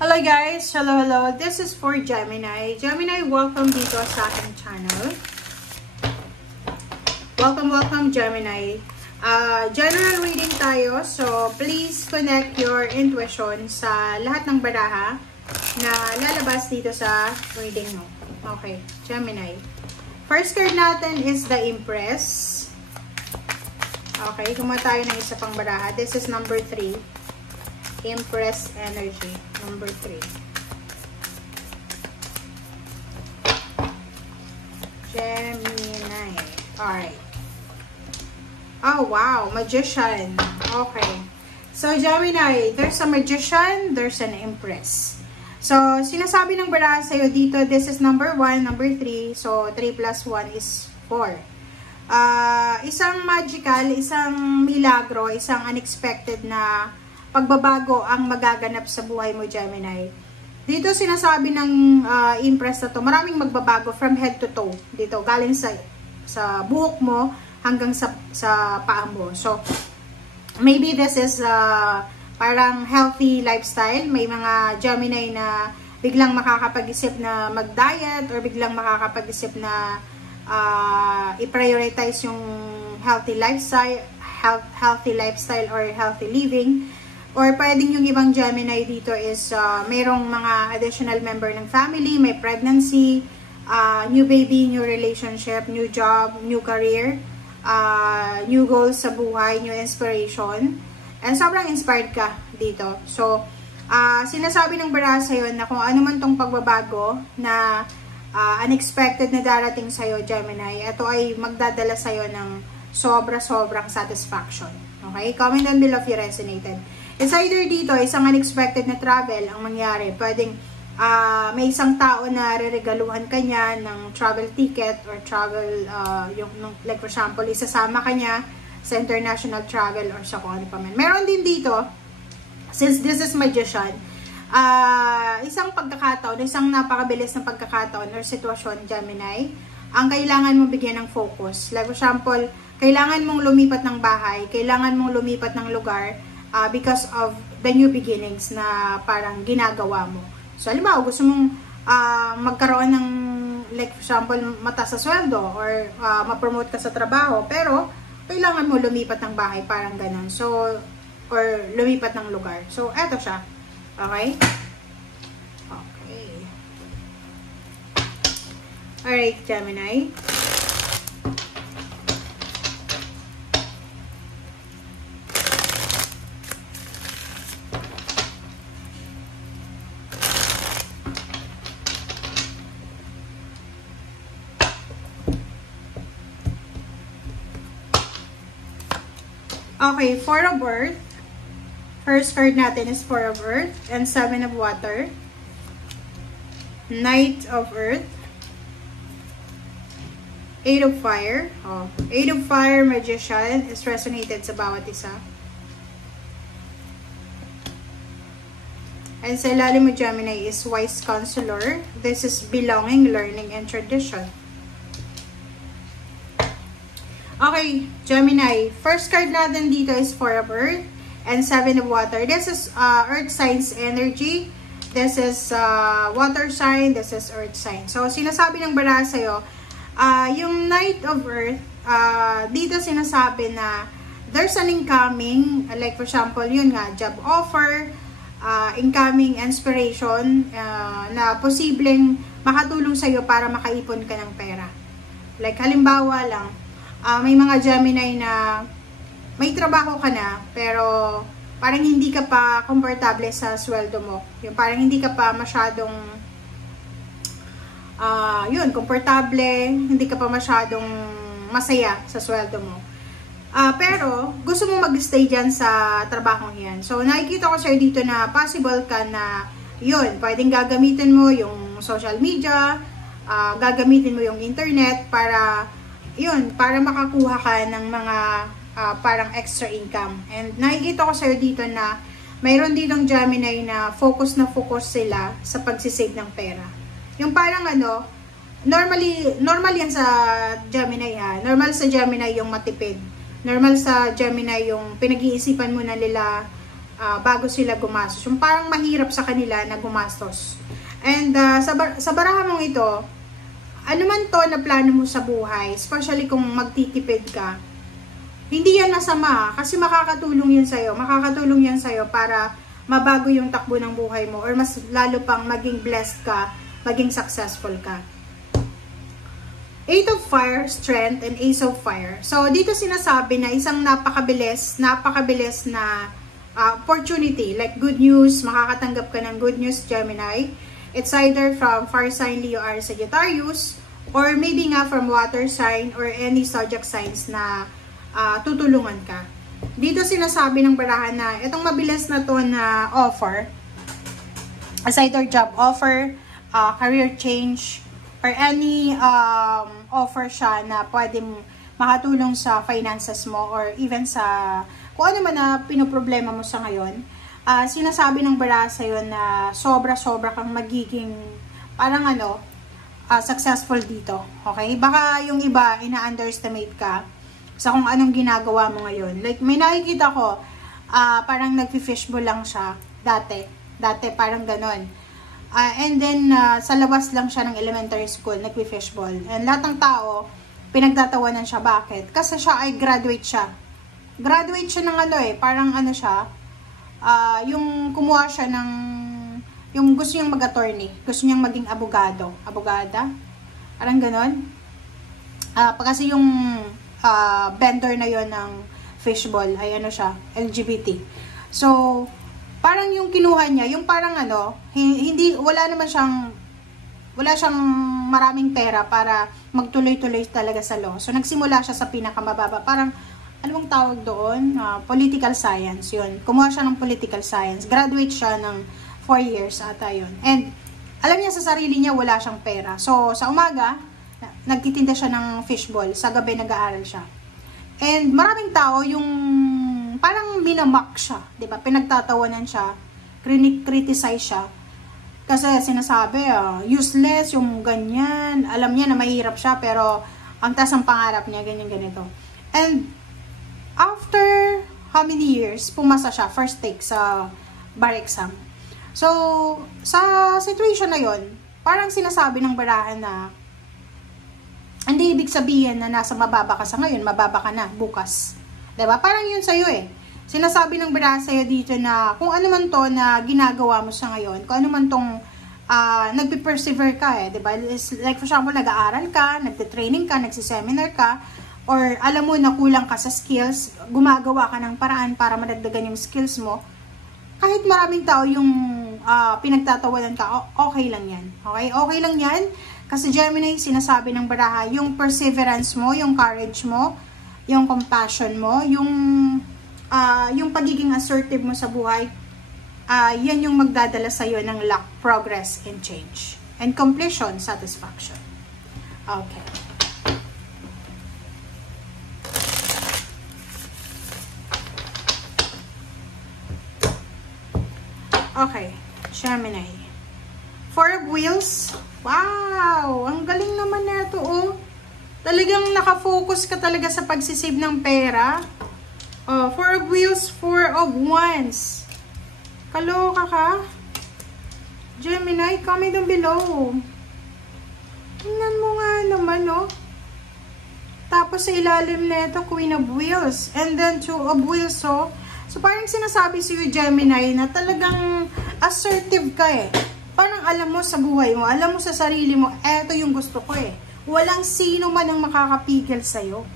Hello guys! Hello! This is for Gemini. Gemini, welcome dito sa aking channel. Welcome Gemini. General reading tayo. So, please connect your intuition sa lahat ng baraha na lalabas dito sa reading mo. Okay, Gemini. First card natin is the Empress. Okay, kumuha tayo ng isa pang baraha. This is number 3. Empress energy, number 3. Gemini. Alright. Oh, wow. Magician. Okay. So, Gemini, there's a magician, there's an empress. So, sinasabi ng baraha sa'yo dito, this is number 1, number 3. So, 3 plus 1 is 4. Isang magical, isang milagro, isang unexpected na pagbabago ang magaganap sa buhay mo, Gemini. Dito sinasabi ng Empress na to, maraming magbabago from head to toe. Dito, galing sa buhok mo hanggang sa paa mo. So, maybe this is parang healthy lifestyle. May mga Gemini na biglang makakapag-isip na mag-diet or biglang makakapag-isip na i-prioritize yung healthy lifestyle or healthy living. Or pwedeng yung ibang Gemini dito is mayroong mga additional member ng family, may pregnancy, new baby, new relationship, new job, new career, new goals sa buhay, new inspiration. And sobrang inspired ka dito. So, sinasabi ng baraha sa'yo na kung ano man tong pagbabago na unexpected na darating sa'yo, Gemini, ito ay magdadala sa'yo ng sobra-sobrang satisfaction. Okay? Comment down below if you resonated. It's either dito, isang unexpected na travel ang mangyari. Pwedeng may isang tao na reregaluhan ka niya ng travel ticket or travel, like for example, isasama ka niya sa international travel or sa kung ano pa man. Meron din dito, since this is magician, isang pagkakataon, isang napakabilis na pagkakataon or sitwasyon, Gemini, ang kailangan mong bigyan ng focus. Like for example, kailangan mong lumipat ng bahay, kailangan mong lumipat ng lugar, because of the new beginnings na parang ginagawa mo. So, halimbawa, gusto mong magkaroon ng, like for example, mataas sa sweldo or ma-promote ka sa trabaho, pero kailangan mo lumipat ng bahay, parang ganun. So, or lumipat ng lugar. So, eto siya. Okay? Okay. Alright, Gemini. Okay, 4 of Earth. First card natin is 4 of Earth and 7 of Water. Knight of Earth. 8 of Fire. Oh, 8 of Fire, Magician is resonated sa bawat isa. And sa ilalim mo, Gemini, is Wise Counselor. This is belonging, learning, and tradition. Okay, Gemini, first card natin dito is 4 of Earth and 7 of Water. This is Earth signs energy. This is Water sign. This is Earth sign. So, sinasabi ng baraha sa'yo, yung Knight of Earth, dito sinasabi na there's an incoming, like for example, yun nga, job offer, incoming inspiration na posibleng makatulong sa'yo para makaipon ka ng pera. Like, halimbawa lang, may mga Gemini na may trabaho ka na, pero parang hindi ka pa komportable sa sweldo mo. Yung parang hindi ka pa masyadong, komportable, hindi ka pa masyadong masaya sa sweldo mo. Pero, gusto mo mag-stay dyan sa trabahong yan. So, nakikita ko sa'yo dito na possible ka na, pwedeng gagamitin mo yung social media, gagamitin mo yung internet para makakuha ka ng mga parang extra income. And nakikita ko sa'yo dito na mayroon ditong Gemini na focus sila sa pagsisave ng pera. Yung parang normal yan sa Gemini ha. Normal sa Gemini yung matipid. Normal sa Gemini yung pinag-iisipan muna nila bago sila gumastos. Yung parang mahirap sa kanila na gumastos. And sa baraha mong ito, ano man to na plano mo sa buhay, especially kung magtitipid ka, hindi yan masama kasi makakatulong yan sa'yo para mabago yung takbo ng buhay mo or mas lalo pang maging blessed ka, maging successful ka. Eight of Fire, Strength, and Ace of Fire. So, dito sinasabi na isang napakabilis na opportunity, like good news, makakatanggap ka ng good news, Gemini. It's either from fire sign Leo, Aries, Sagittarius, or maybe nga from water sign or any zodiac signs na tutulungan ka. Dito sinasabi ng barahan na itong mabilis na to na offer, as either job offer, career change, or any offer siya na pwede makatulong sa finances mo or even sa kung ano man na pinoproblema mo sa ngayon. Sinasabi ng baraha sa'yo na sobra-sobra kang magiging parang successful dito. Okay? Baka yung iba ina-underestimate ka sa kung anong ginagawa mo ngayon. Like, may nakikita ko, parang nag-fishbowl lang siya dati parang ganon. And then, sa labas lang siya ng elementary school, nag-fishbowl. And lahat ng tao, pinagtatawanan siya. Bakit? Kasi siya ay graduate siya. Graduate siya ng parang siya, yung kumuha siya ng, yung gusto niyang mag-attorney, gusto niyang maging abogada, parang ganon. Kasi yung vendor na yon ng fishbowl ay siya, LGBT. So, parang yung kinuha niya, yung parang wala siyang maraming pera para magtuloy-tuloy talaga sa law. So, nagsimula siya sa pinakamababa, parang ano bang tawag doon? Political science, yun. Kumuha siya ng political science. Graduate siya ng 4 years ata yun. And, alam niya sa sarili niya, wala siyang pera. So, sa umaga, nagtitinda siya ng fishbowl. Sa gabi, nag-aaral siya. And, maraming tao, yung parang minamak siya. Diba? Pinagtatawanan siya. Criticize siya. Kasi sinasabi, useless, yung ganyan. Alam niya na mahirap siya, pero ang taas ang pangarap niya, ganyan-ganito. And, after how many years, pumasa siya, first take sa bar exam. So, sa situation na yon, parang sinasabi ng barahan na hindi ibig sabihin na nasa mababa ka sa ngayon, mababa ka na bukas. Diba? Parang yun sa'yo Sinasabi ng barahan sa'yo dito na kung ano man to na ginagawa mo sa ngayon, kung ano man tong nagpe-persevere ka diba? Like for example, nag-aaral ka, nagte-training ka, nagsiseminar ka, or alam mo na kulang ka sa skills, gumagawa ka ng paraan para madagdagan yung skills mo, kahit maraming tao yung pinagtatawanan ka, okay lang yan. Okay? Okay lang yan. Kasi Gemini, sinasabi ng baraha, yung perseverance mo, yung courage mo, yung compassion mo, yung pagiging assertive mo sa buhay, yan yung magdadala sa'yo ng luck, progress, and change. And completion, satisfaction. Okay. Okay, Gemini. Four of Wheels. Wow! Ang galing naman na ito, Talagang nakafocus ka talaga sa pagsisave ng pera. Four of Wheels, Four of Wands. Kaloka ka? Gemini, comment down below. Tingnan mo nga naman, Tapos sa ilalim na ito, Queen of Wheels. And then Two of Wheels, So, parang sinasabi sa'yo, Gemini, na talagang assertive ka Parang alam mo sa buhay mo, alam mo sa sarili mo, eto yung gusto ko Walang sino man ang makakapigil sa'yo.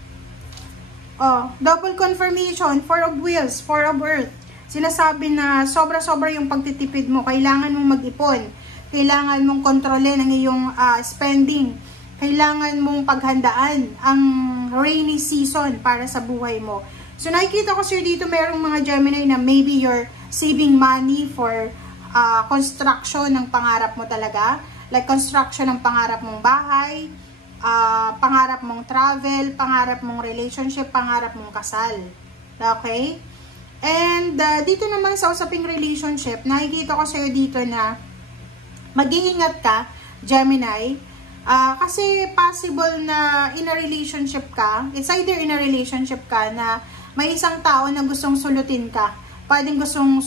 Double confirmation, Four of Wheels, Four of Earth. Sinasabi na sobra-sobra yung pagtitipid mo. Kailangan mong mag-ipon. Kailangan mong kontrolin ang iyong spending. Kailangan mong paghandaan ang rainy season para sa buhay mo. So, nakikita ko sir dito merong mga Gemini na maybe you're saving money for construction ng pangarap mo talaga. Like construction ng pangarap mong bahay, pangarap mong travel, pangarap mong relationship, pangarap mong kasal. Okay? And dito naman sa usaping relationship, nakikita ko sa'yo dito na mag-iingat ka, Gemini, kasi possible na in a relationship ka, it's either in a relationship ka na may isang tao na gustong sulutin ka, pwedeng gustong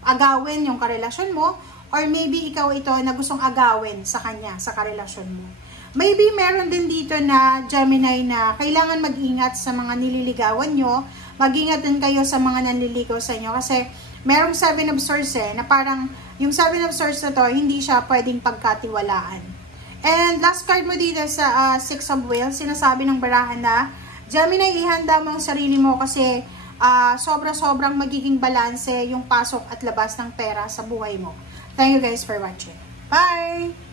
agawin yung karelasyon mo, or maybe ikaw ito na gustong agawin sa kanya, sa karelasyon mo. Maybe meron din dito na Gemini na kailangan mag-ingat sa mga nililigawan nyo, mag-ingat din kayo sa mga nanliligaw sa inyo, kasi merong 7 of Swords na parang yung 7 of Swords na to, hindi siya pwedeng pagkatiwalaan. And last card mo dito sa 6 of Wheels, sinasabi ng barahan na Gemini, ihanda mo ang sarili mo kasi sobra-sobrang magiging balanse yung pasok at labas ng pera sa buhay mo. Thank you guys for watching. Bye!